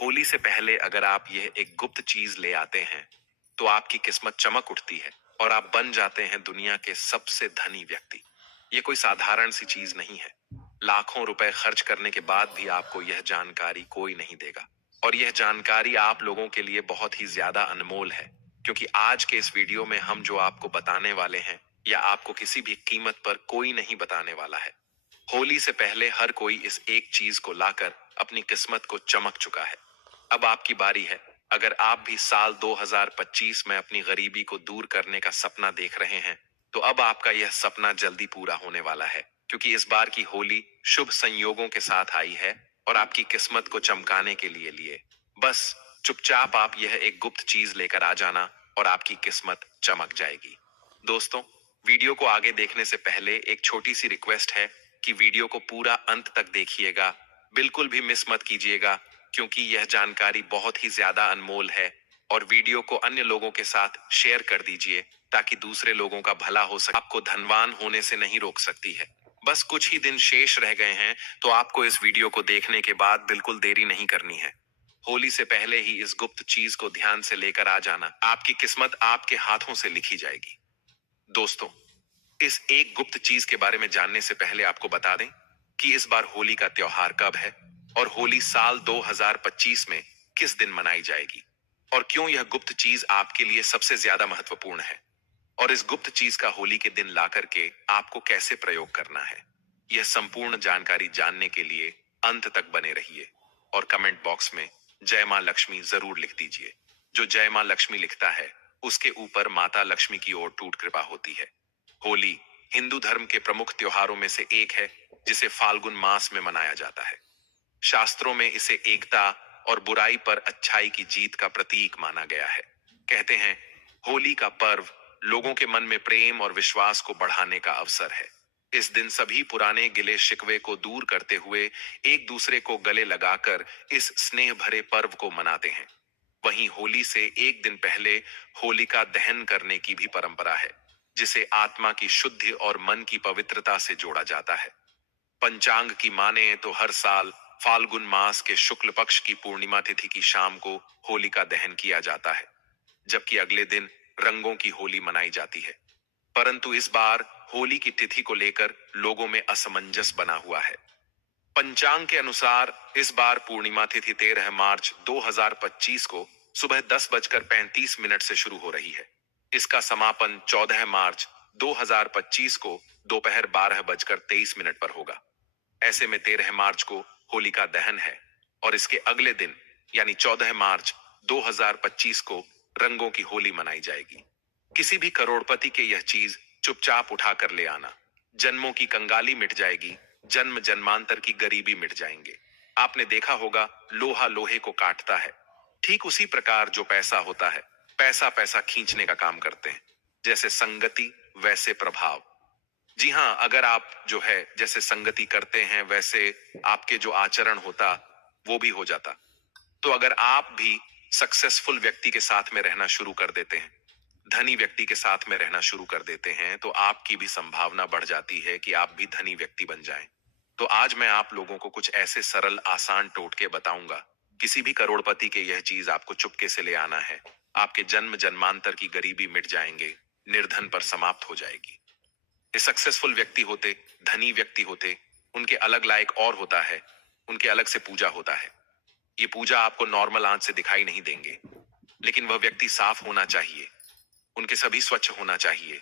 होली से पहले अगर आप यह एक गुप्त चीज ले आते हैं, तो आपकी किस्मत चमक उठती है और आप बन जाते हैं दुनिया के सबसे धनी व्यक्ति। ये कोई साधारण सी चीज नहीं है। लाखों रुपए खर्च करने के बाद भी आपको यह जानकारी कोई नहीं देगा। और यह जानकारी आप लोगों के लिए बहुत ही ज्यादा अनमोल है, क्योंकि आज के इस वीडियो में हम जो आपको बताने वाले हैं, या आपको किसी भी कीमत पर कोई नहीं बताने वाला है। होली से पहले हर कोई इस एक चीज को लाकर अपनी किस्मत को चमक चुका है। अब आपकी बारी है। अगर आप भी साल 2025 में अपनी गरीबी को दूर करने का सपना देख रहे हैं, तो अब आपका यह सपना जल्दी पूरा होने वाला है, क्योंकि इस बार की होली शुभ संयोगों के साथ आई है और आपकी किस्मत को चमकाने के लिए बस चुपचाप आप यह एक गुप्त चीज लेकर आ जाना और आपकी किस्मत चमक जाएगी। दोस्तों, वीडियो को आगे देखने से पहले एक छोटी सी रिक्वेस्ट है कि वीडियो को पूरा अंत तक देखिएगा। बिल्कुल भी मिस मत कीजिएगा, क्योंकि यह जानकारी बहुत ही ज्यादा अनमोल है। और वीडियो को अन्य लोगों के साथ शेयर कर दीजिए, ताकि दूसरे लोगों का भला हो सके। आपको धनवान होने से नहीं रोक सकती है। बस कुछ ही दिन शेष रह गए हैं, तो आपको इस वीडियो को देखने के बाद बिल्कुल देरी नहीं करनी है। होली से पहले ही इस गुप्त चीज को ध्यान से लेकर आ जाना। आपकी किस्मत आपके हाथों से लिखी जाएगी। दोस्तों, इस एक गुप्त चीज के बारे में जानने से पहले आपको बता दें कि इस बार होली का त्योहार कब है, और होली साल 2025 में किस दिन मनाई जाएगी, और क्यों यह गुप्त चीज आपके लिए सबसे ज्यादा महत्वपूर्ण है, और इस गुप्त चीज का होली के दिन ला करके आपको कैसे प्रयोग करना है। यह संपूर्ण जानकारी जानने के लिए अंत तक बने रहिए और कमेंट बॉक्स में जय मां लक्ष्मी जरूर लिख दीजिए। जो जय मां लक्ष्मी लिखता है, उसके ऊपर माता लक्ष्मी की ओर टूट कृपा होती है। होली हिंदू धर्म के प्रमुख त्योहारों में से एक है, जिसे फाल्गुन मास में मनाया जाता है। शास्त्रों में इसे एकता और बुराई पर अच्छाई की जीत का प्रतीक माना गया है। कहते हैं, होली का पर्व लोगों के मन में प्रेम और विश्वास को बढ़ाने का अवसर है। इस दिन सभी पुराने गिले शिकवे को दूर करते हुए एक दूसरे को गले लगाकर इस स्नेह भरे पर्व को मनाते हैं। वहीं होली से एक दिन पहले होलिका दहन करने की भी परंपरा है, जिसे आत्मा की शुद्धि और मन की पवित्रता से जोड़ा जाता है। पंचांग की माने तो हर साल फाल्गुन मास के शुक्ल पक्ष की पूर्णिमा तिथि की शाम को होलिका दहन किया जाता है, जबकि अगले दिन रंगों की होली मनाई जाती है। परंतु इस बार होली की तिथि को लेकर लोगों में असमंजस बना हुआ है। पंचांग के अनुसार इस बार पूर्णिमा तिथि 13 मार्च 2025 को सुबह 10:35 से शुरू हो रही है। इसका समापन 14 मार्च 2025 को दोपहर 12:23 पर होगा। ऐसे में 13 मार्च को होलिका दहन है, और इसके अगले दिन यानी 14 मार्च 2025 को रंगों की होली मनाई जाएगी। किसी भी करोड़पति के यह चीज चुपचाप उठाकर ले आना। जन्मों की कंगाली मिट जाएगी, जन्म जन्मांतर की गरीबी मिट जाएंगे। आपने देखा होगा, लोहा लोहे को काटता है। ठीक उसी प्रकार जो पैसा होता है, पैसा पैसा खींचने का काम करते हैं। जैसे संगति वैसे प्रभाव। जी हाँ, अगर आप जो है जैसे संगति करते हैं, वैसे आपके जो आचरण होता वो भी हो जाता। तो अगर आप भी सक्सेसफुल व्यक्ति के साथ में रहना शुरू कर देते हैं, धनी व्यक्ति के साथ में रहना शुरू कर देते हैं, तो आपकी भी संभावना बढ़ जाती है कि आप भी धनी व्यक्ति बन जाएं। तो आज मैं आप लोगों को कुछ ऐसे सरल आसान टोटके बताऊंगा। किसी भी करोड़पति के यह चीज आपको चुपके से ले आना है। आपके जन्म जन्मांतर की गरीबी मिट जाएंगे, निर्धन पर समाप्त हो जाएगी। ये सक्सेसफुल व्यक्ति होते, धनी व्यक्ति होते, उनके अलग लायक और होता है, उनके अलग से पूजा होता है। ये पूजा आपको नॉर्मल आंच से दिखाई नहीं देंगे, लेकिन वह व्यक्ति साफ होना चाहिए, उनके सभी स्वच्छ होना चाहिए,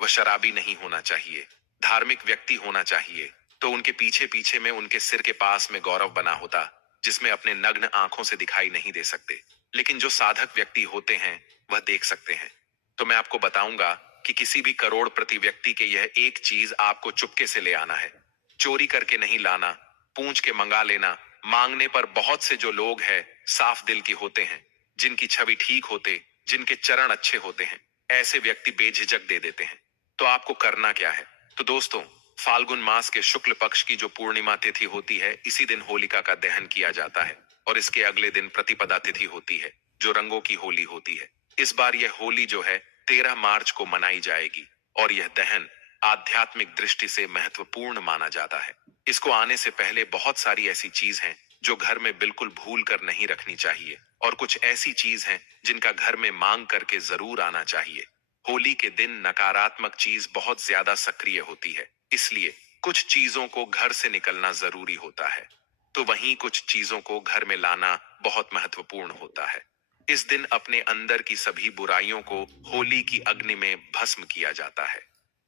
वह शराबी नहीं होना चाहिए, धार्मिक व्यक्ति होना चाहिए। तो उनके पीछे पीछे में उनके सिर के पास में गौरव बना होता, जिसमें अपने नग्न आंखों से दिखाई नहीं दे सकते, लेकिन जो साधक व्यक्ति होते हैं वह देख सकते हैं। तो मैं आपको बताऊंगा कि किसी भी करोड़पति व्यक्ति के यह एक चीज आपको चुपके से ले आना है। चोरी करके नहीं लाना, पूंछ के मंगा लेना। मांगने पर बहुत से जो लोग हैं साफ दिल के होते हैं, जिनकी छवि ठीक होते, जिनके चरण अच्छे होते हैं, ऐसे व्यक्ति बेझिझक दे देते हैं। तो आपको करना क्या है? तो दोस्तों, फाल्गुन मास के शुक्ल पक्ष की जो पूर्णिमा तिथि होती है, इसी दिन होलिका का दहन किया जाता है, और इसके अगले दिन प्रतिपदा तिथि होती है, जो रंगों की होली होती है। इस बार यह होली जो है 13 मार्च को मनाई जाएगी, और यह दहन आध्यात्मिक दृष्टि से महत्वपूर्ण माना जाता है। इसको आने से पहले बहुत सारी ऐसी चीज हैं जो घर में बिल्कुल भूल कर नहीं रखनी चाहिए, और कुछ ऐसी चीज हैं जिनका घर में मांग करके जरूर आना चाहिए। होली के दिन नकारात्मक चीज बहुत ज्यादा सक्रिय होती है, इसलिए कुछ चीजों को घर से निकलना जरूरी होता है, तो वहीं कुछ चीजों को घर में लाना बहुत महत्वपूर्ण होता है। इस दिन अपने अंदर की सभी बुराइयों को होली की अग्नि में भस्म किया जाता है।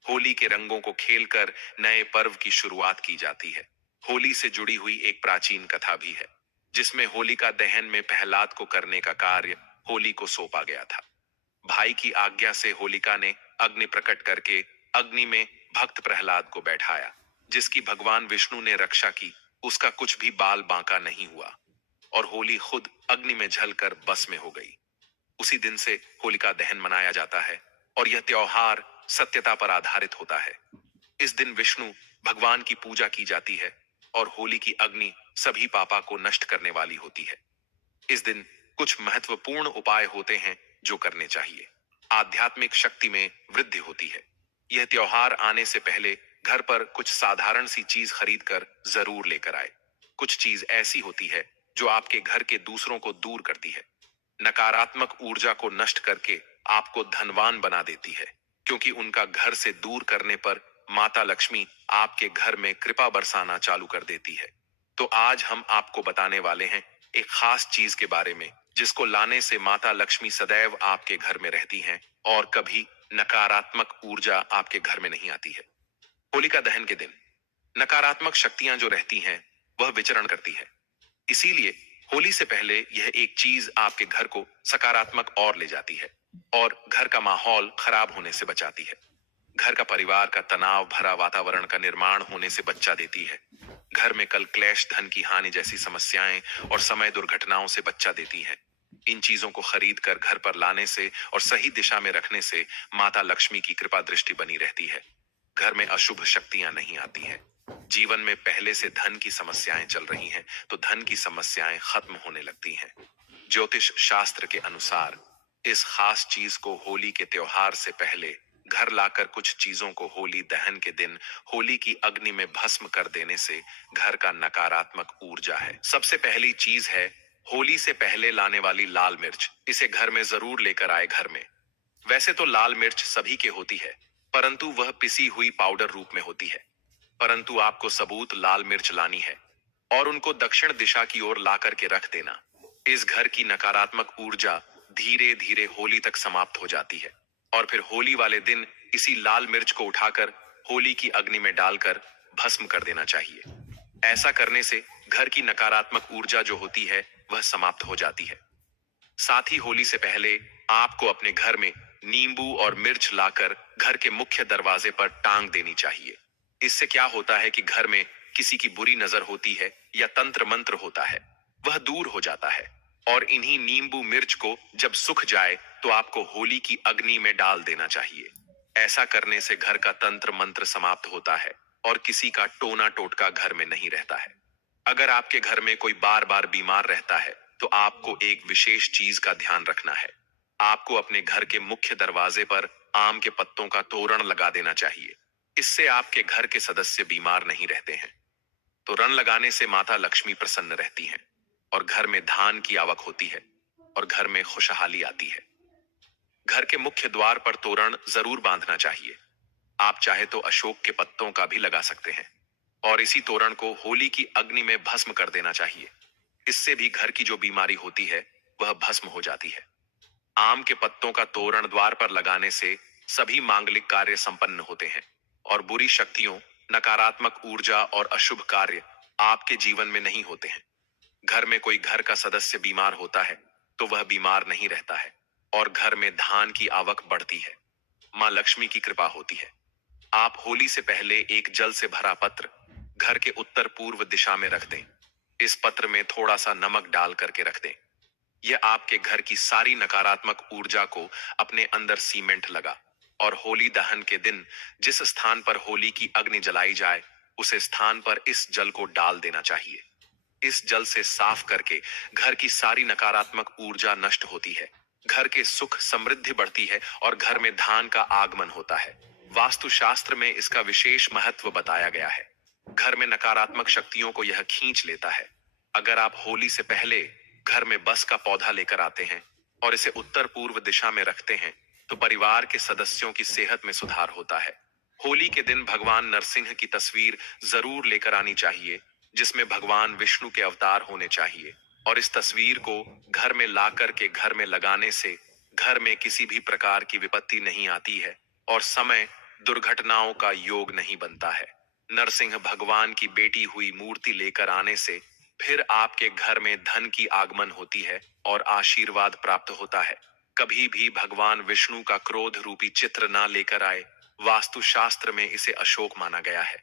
होली के रंगों को खेलकर नए पर्व की शुरुआत की जाती है। होली से जुड़ी हुई एक प्राचीन कथा भी है, जिसमें होलिका दहन में प्रहलाद को करने का कार्य होली को सौंपा गया था। भाई की आज्ञा से होलिका ने अग्नि प्रकट करके अग्नि में भक्त प्रहलाद को बैठाया, जिसकी भगवान विष्णु ने रक्षा की। उसका कुछ भी बाल बांका नहीं हुआ और होली खुद अग्नि में जलकर बस में हो गई। उसी दिन से होलिका दहन मनाया जाता है और यह त्योहार सत्यता पर आधारित होता है। इस दिन विष्णु भगवान की पूजा की जाती है और होली की अग्नि सभी पापा को नष्ट करने वाली होती है। इस दिन कुछ महत्वपूर्ण उपाय होते हैं जो करने चाहिए। आध्यात्मिक शक्ति में वृद्धि होती है। यह त्योहार आने से पहले घर पर कुछ साधारण सी चीज खरीद कर जरूर लेकर आए। कुछ चीज ऐसी होती है जो आपके घर के दूसरों को दूर करती है, नकारात्मक ऊर्जा को नष्ट करके आपको धनवान बना देती है, क्योंकि उनका घर से दूर करने पर माता लक्ष्मी आपके घर में कृपा बरसाना चालू कर देती है। तो आज हम आपको बताने वाले हैं एक खास चीज के बारे में, जिसको लाने से माता लक्ष्मी सदैव आपके घर में रहती हैं और कभी नकारात्मक ऊर्जा आपके घर में नहीं आती है। होलिका दहन के दिन नकारात्मक शक्तियां जो रहती हैं वह विचरण करती है, इसीलिए होली से पहले यह एक चीज आपके घर को सकारात्मक और ले जाती है और घर का माहौल खराब होने से बचाती है। घर का परिवार का तनाव भरा वातावरण का निर्माण होने से बच्चा देती है। घर में कल क्लेश, धन की हानि जैसी समस्याएं और समय दुर्घटनाओं से बच्चा देती है। इन चीजों को खरीद कर घर पर लाने से और सही दिशा में रखने से माता लक्ष्मी की कृपा दृष्टि बनी रहती है। घर में अशुभ शक्तियां नहीं आती हैं। जीवन में पहले से धन की समस्याएं चल रही हैं, तो धन की समस्याएं खत्म होने लगती हैं। ज्योतिष शास्त्र के अनुसार इस खास चीज को होली के त्योहार से पहले घर लाकर कुछ चीजों को होली दहन के दिन होली की अग्नि में भस्म कर देने से घर का नकारात्मक ऊर्जा है। सबसे पहली चीज है होली से पहले लाने वाली लाल मिर्च। इसे घर में जरूर लेकर आए। घर में वैसे तो लाल मिर्च सभी के होती है, परंतु वह पिसी हुई पाउडर रूप में होती है। परंतु आपको सबूत लाल मिर्च लानी है और उनको दक्षिण दिशा की ओर ला करके रख देना। इस घर की नकारात्मक ऊर्जा धीरे धीरे होली तक समाप्त हो जाती है और फिर होली वाले दिन इसी लाल मिर्च को उठाकर होली की अग्नि में डालकर भस्म कर देना चाहिए। ऐसा करने से घर की नकारात्मक ऊर्जा जो होती है वह समाप्त हो जाती है। साथ ही होली से पहले आपको अपने घर में नींबू और मिर्च लाकर घर के मुख्य दरवाजे पर टांग देनी चाहिए। इससे क्या होता है कि घर में किसी की बुरी नजर होती है या तंत्र मंत्र होता है, वह दूर हो जाता है। और इन्हीं नींबू मिर्च को जब सूख जाए तो आपको होली की अग्नि में डाल देना चाहिए। ऐसा करने से घर का तंत्र मंत्र समाप्त होता है और किसी का टोना टोटका घर में नहीं रहता है। अगर आपके घर में कोई बार बार बीमार रहता है तो आपको एक विशेष चीज का ध्यान रखना है। आपको अपने घर के मुख्य दरवाजे पर आम के पत्तों का तोरण लगा देना चाहिए। इससे आपके घर के सदस्य बीमार नहीं रहते हैं। तोरण लगाने से माता लक्ष्मी प्रसन्न रहती हैं और घर में धान की आवक होती है और घर में खुशहाली आती है। घर के मुख्य द्वार पर तोरण जरूर बांधना चाहिए। आप चाहे तो अशोक के पत्तों का भी लगा सकते हैं और इसी तोरण को होली की अग्नि में भस्म कर देना चाहिए। इससे भी घर की जो बीमारी होती है वह भस्म हो जाती है। आम के पत्तों का तोरण द्वार पर लगाने से सभी मांगलिक कार्य संपन्न होते हैं और बुरी शक्तियों, नकारात्मक ऊर्जा और अशुभ कार्य आपके जीवन में नहीं होते हैं। घर में कोई घर का सदस्य बीमार होता है तो वह बीमार नहीं रहता है और घर में धान की आवक बढ़ती है। मां लक्ष्मी की कृपा होती है। आप होली से पहले एक जल से भरा पत्र घर के उत्तर पूर्व दिशा में रख दें। इस पत्र में थोड़ा सा नमक डाल करके रख दें। यह आपके घर की सारी नकारात्मक ऊर्जा को अपने अंदर सीमेंट लगा और होली दहन के दिन जिस स्थान पर होली की अग्नि जलाई जाए उस स्थान पर इस जल को डाल देना चाहिए। इस जल से साफ करके घर की सारी नकारात्मक ऊर्जा नष्ट होती है। घर के सुख समृद्धि बढ़ती है और घर में धान का आगमन होता है। वास्तुशास्त्र में इसका विशेष महत्व बताया गया है। घर में नकारात्मक शक्तियों को यह खींच लेता है अगर आप होली से पहले घर में बस का पौधा लेकर आते हैं और इसे उत्तर पूर्व दिशा में रखते हैं, तो परिवार के सदस्यों की सेहत में सुधार होता है। होली के दिन भगवान नरसिंह की तस्वीर जरूर लेकर आनी चाहिए, जिसमें भगवान विष्णु के अवतार होने चाहिए। और इस तस्वीर को घर में ला करके घर में लगाने से घर में किसी भी प्रकार की विपत्ति नहीं आती है और समय दुर्घटनाओं का योग नहीं बनता है। नरसिंह भगवान की बेटी हुई मूर्ति लेकर आने से फिर आपके घर में धन की आगमन होती है और आशीर्वाद प्राप्त होता है। कभी भी भगवान विष्णु का क्रोध रूपी चित्र ना लेकर आए। वास्तु शास्त्र में इसे अशोक माना गया है।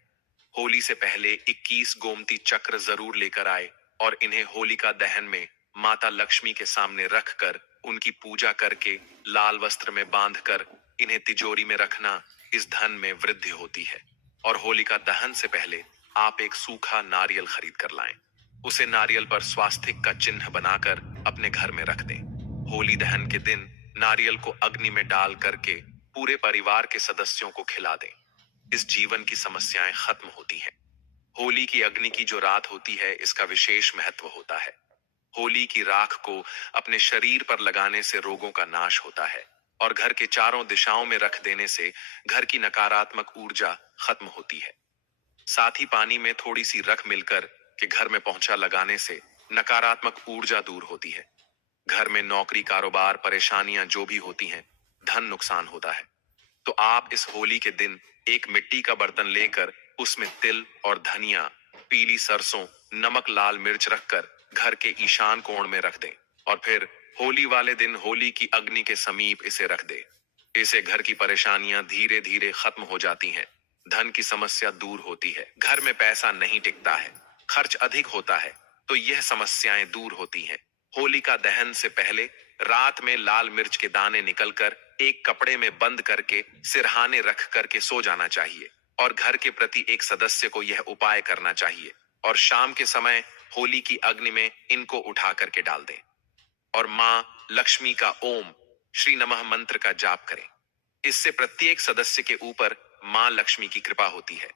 होली से पहले 21 गोमती चक्र जरूर लेकर आए और इन्हें होलिका दहन में माता लक्ष्मी के सामने रखकर उनकी पूजा करके लाल वस्त्र में बांधकर इन्हें तिजोरी में रखना। इस धन में वृद्धि होती है। और होलिका दहन से पहले आप एक सूखा नारियल खरीद कर लाएं। उसे नारियल पर स्वास्तिक का चिन्ह बनाकर अपने घर में रख दें। होली दहन के दिन नारियल को अग्नि में डाल करके पूरे परिवार के सदस्यों को खिला दें। इस जीवन की समस्याएं खत्म होती हैं। होली की अग्नि की जो रात होती है, इसका विशेष महत्व होता है। होली की राख को अपने शरीर पर लगाने से रोगों का नाश होता है और घर के चारों दिशाओं में रख देने से घर की नकारात्मक ऊर्जा खत्म होती है। साथ ही पानी में थोड़ी सी रख मिलकर के घर में पहुंचा लगाने से नकारात्मक ऊर्जा दूर होती है। घर में नौकरी कारोबार परेशानियां जो भी होती हैं, धन नुकसान होता है। तो आप इस होली के दिन एक मिट्टी का बर्तन लेकर उसमें तिल और धनिया, पीली सरसों, नमक, लाल मिर्च रखकर घर के ईशान कोण में रख दें और फिर होली वाले दिन होली की अग्नि के समीप इसे रख दें। इससे घर की परेशानियां धीरे धीरे खत्म हो जाती हैं। धन की समस्या दूर होती है। घर में पैसा नहीं टिकता है, खर्च अधिक होता है, तो यह समस्याएं दूर होती हैं। होलिका दहन से पहले रात में लाल मिर्च के दाने निकलकर एक कपड़े में बंद करके सिरहाने रख करके सो जाना चाहिए और घर के प्रति एक सदस्य को यह उपाय करना चाहिए और शाम के समय होली की अग्नि में इनको उठा करके डाल दें और मां लक्ष्मी का ओम श्री नमः मंत्र का जाप करें। इससे प्रत्येक सदस्य के ऊपर मां लक्ष्मी की कृपा होती है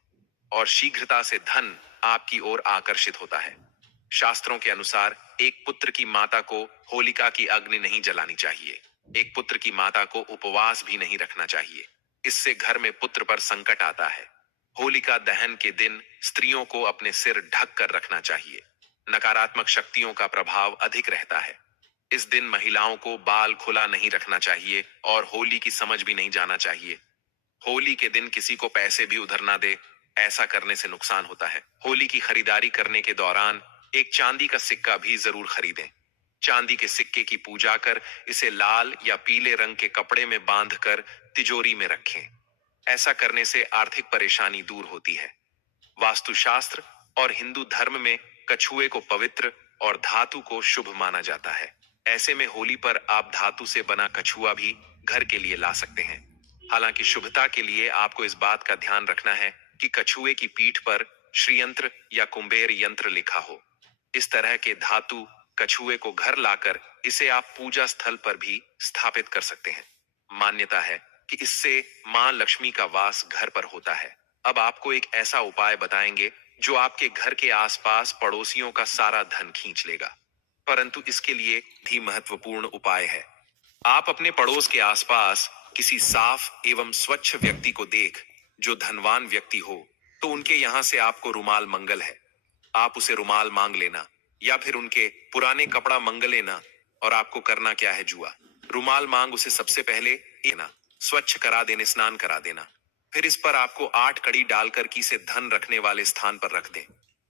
और शीघ्रता से धन आपकी ओर आकर्षित होता है। शास्त्रों के अनुसार एक पुत्र की माता को होलिका की अग्नि नहीं जलानी चाहिए। एक पुत्र की माता को उपवास भी नहीं रखना चाहिए। इससे घर में पुत्र पर संकट आता है। होलिका दहन के दिन स्त्रियों को अपने सिर ढक कर रखना चाहिए। नकारात्मक शक्तियों का प्रभाव अधिक रहता है। इस दिन महिलाओं को बाल खुला नहीं रखना चाहिए और होली की समझ भी नहीं जाना चाहिए। होली के दिन किसी को पैसे भी उधार ना दे, ऐसा करने से नुकसान होता है। होली की खरीदारी करने के दौरान एक चांदी का सिक्का भी जरूर खरीदें। चांदी के सिक्के की पूजा कर इसे लाल या पीले रंग के कपड़े में बांधकर तिजोरी में रखें। ऐसा करने से आर्थिक परेशानी दूर होती है। वास्तुशास्त्र और हिंदू धर्म में कछुए को पवित्र और धातु को शुभ माना जाता है। ऐसे में होली पर आप धातु से बना कछुआ भी घर के लिए ला सकते हैं। हालांकि शुभता के लिए आपको इस बात का ध्यान रखना है कि कछुए की पीठ पर श्रीयंत्र या कुंबेर यंत्र लिखा हो। इस तरह के धातु कछुए को घर लाकर इसे आप पूजा स्थल पर भी स्थापित कर सकते हैं। मान्यता है कि इससे मां लक्ष्मी का वास घर पर होता है। अब आपको एक ऐसा उपाय बताएंगे जो आपके घर के आसपास पड़ोसियों का सारा धन खींच लेगा, परंतु इसके लिए भी महत्वपूर्ण उपाय है। आप अपने पड़ोस के आसपास किसी साफ एवं स्वच्छ व्यक्ति को देख जो धनवान व्यक्ति हो, तो उनके यहां से आपको रुमाल मंगल है। आप उसे रुमाल मांग लेना या फिर उनके पुराने कपड़ा मंग लेना। और आपको करना क्या है, जुआ रुमाल मांग उसे सबसे पहले लेना, स्वच्छ करा देने, स्नान करा देना। फिर इस पर आपको 8 कड़ी डालकर की से धन रखने वाले स्थान पर रख दें।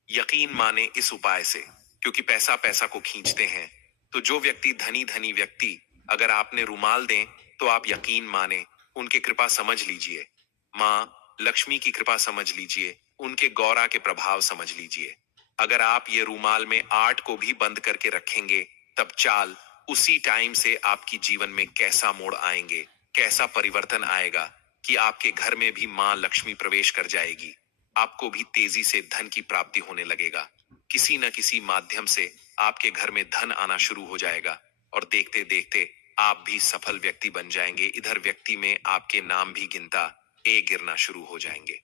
यकीन माने इस उपाय से, क्योंकि पैसा पैसा को खींचते हैं, तो जो व्यक्ति धनी धनी व्यक्ति अगर आपने रुमाल दें तो आप यकीन माने उनके कृपा समझ लीजिए, मां लक्ष्मी की कृपा समझ लीजिए, उनके गौरा के प्रभाव समझ लीजिए। अगर आप ये रूमाल में 8 को भी बंद करके रखेंगे, तब चाल उसी टाइम से आपकी जीवन में कैसा मोड़ आएंगे, कैसा परिवर्तन आएगा कि आपके घर में भी मां लक्ष्मी प्रवेश कर जाएगी। आपको भी तेजी से धन की प्राप्ति होने लगेगा। किसी न किसी माध्यम से आपके घर में धन आना शुरू हो जाएगा और देखते देखते आप भी सफल व्यक्ति बन जाएंगे। इधर व्यक्ति में आपके नाम भी गिनता गिरना शुरू हो जाएंगे।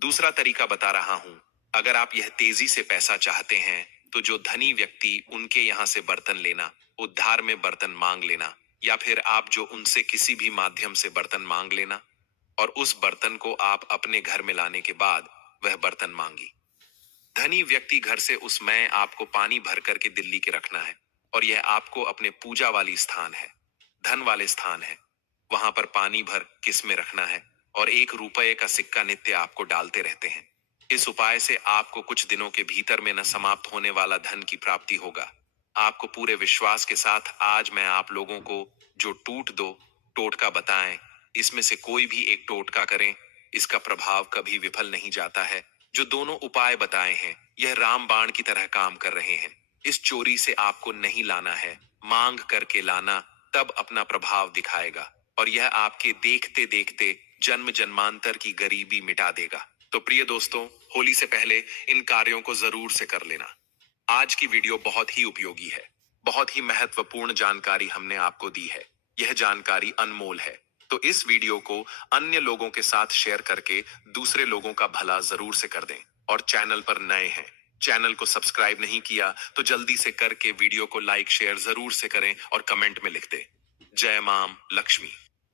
दूसरा तरीका बता रहा हूं। अगर आप यह तेजी से पैसा चाहते हैं तो जो धनी व्यक्ति उनके यहाँ से बर्तन लेना, उधार में बर्तन मांग लेना, या फिर आप जो उनसे किसी भी माध्यम से बर्तन मांग लेना और उस बर्तन को आप अपने घर में लाने के बाद वह बर्तन मांगी। धनी व्यक्ति घर से उस मैं आपको पानी भर करके दिल्ली के रखना है, और यह आपको अपने पूजा वाली स्थान है, धन वाले स्थान है। वहां पर पानी भर किस में रखना है, और 1 रुपए का सिक्का नित्य आपको डालते रहते हैं। इस उपाय से आपको कुछ दिनों के भीतर में न समाप्त होने वाला धन की प्राप्ति होगा। आपको पूरे विश्वास के साथ आज मैं आप लोगों को जो टूट दो टोटका बताएं, इसमें से कोई भी एक टोटका करें, इसका प्रभाव कभी विफल नहीं जाता है। जो दोनों उपाय बताए हैं यह रामबाण की तरह काम कर रहे हैं। इस चोरी से आपको नहीं लाना है, मांग करके लाना, तब अपना प्रभाव दिखाएगा, और यह आपके देखते देखते जन्म जन्मांतर की गरीबी मिटा देगा। तो प्रिय दोस्तों, होली से पहले इन कार्यों को जरूर से कर लेना। आज की वीडियो बहुत ही उपयोगी है। बहुत ही महत्वपूर्ण जानकारी हमने आपको दी है। यह जानकारी अनमोल है। तो इस वीडियो को अन्य लोगों के साथ शेयर करके दूसरे लोगों का भला जरूर से कर दें। और चैनल पर नए हैं, चैनल को सब्सक्राइब नहीं किया तो जल्दी से करके वीडियो को लाइक शेयर जरूर से करें और कमेंट में लिख दें। जय मां लक्ष्मी।